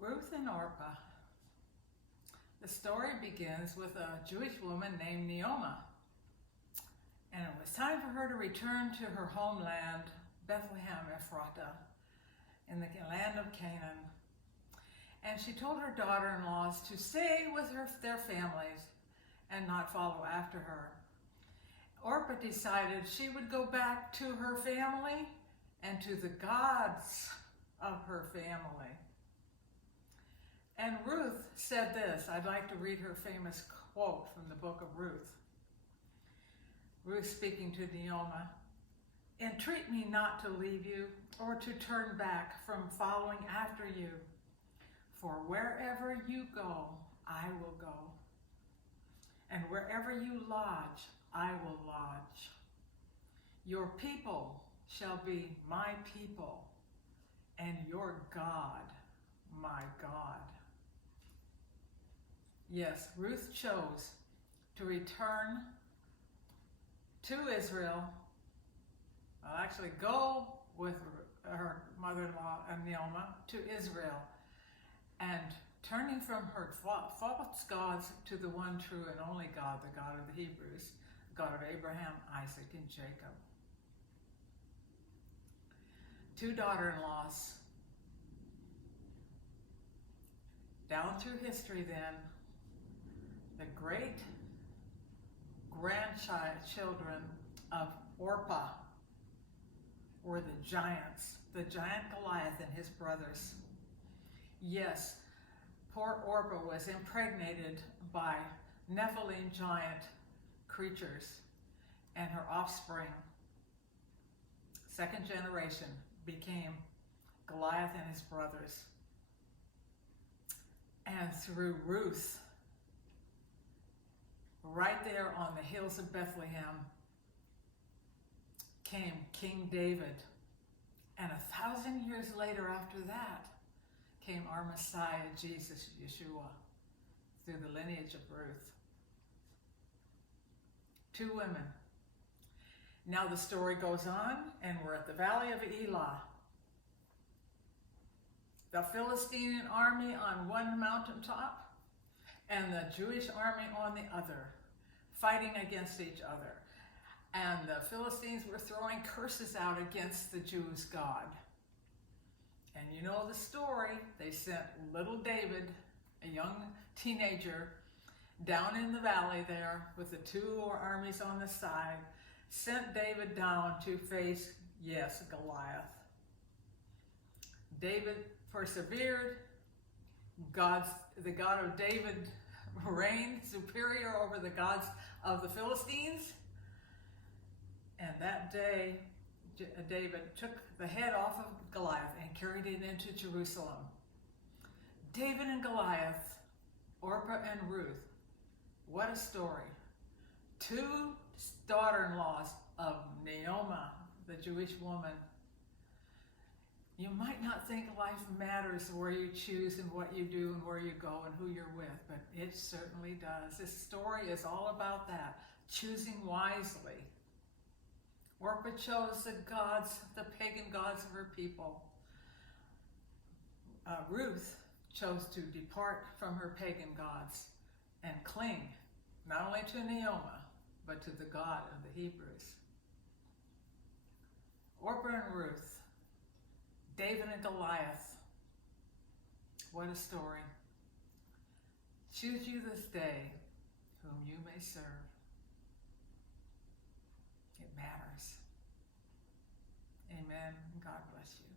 Ruth and Orpah. The story begins with a Jewish woman named Naomi, and it was time for her to return to her homeland, Bethlehem Ephratah, in the land of Canaan. And she told her daughter-in-laws to stay with their families and not follow after her. Orpah decided she would go back to her family and to the gods of her family. And Ruth said this. I'd like to read her famous quote from the book of Ruth. Ruth speaking to Naomi, "Entreat me not to leave you or to turn back from following after you. For wherever you go, I will go. And wherever you lodge, I will lodge. Your people shall be my people, and your God, my God." Yes, Ruth chose to return to Israel, actually go with her mother-in-law and Naomi to Israel, and turning from her false gods to the one true and only God, the God of the Hebrews, God of Abraham, Isaac, and Jacob. Two daughter-in-laws. Down through history then, the great grandchildren of Orpah were the giants, the giant Goliath and his brothers. Yes, poor Orpah was impregnated by Nephilim giant creatures, and her offspring, second generation, became Goliath and his brothers. And through Ruth, right there on the hills of Bethlehem, came King David. And 1,000 years later after that, came our Messiah, Jesus, Yeshua, through the lineage of Ruth. Two women. Now the story goes on, and we're at the Valley of Elah. The Philistine army on one mountaintop, and the Jewish army on the other, fighting against each other. And the Philistines were throwing curses out against the Jews' God. And you know the story. They sent little David, a young teenager, down in the valley there with the two armies on the side, sent David down to face, yes, Goliath. David persevered. The God of David reigned superior over the gods of the Philistines. And that day, David took the head off of Goliath and carried it into Jerusalem. David and Goliath, Orpah and Ruth. What a story. Two daughter-in-laws of Naomi, the Jewish woman. You might not think life matters where you choose and what you do and where you go and who you're with, but it certainly does. This story is all about that, choosing wisely. Orpah chose the pagan gods of her people. Ruth chose to depart from her pagan gods and cling not only to Naomi, but to the God of the Hebrews. Orpah and Ruth, David and Goliath. What a story. Choose you this day whom you may serve. It matters. Amen. God bless you.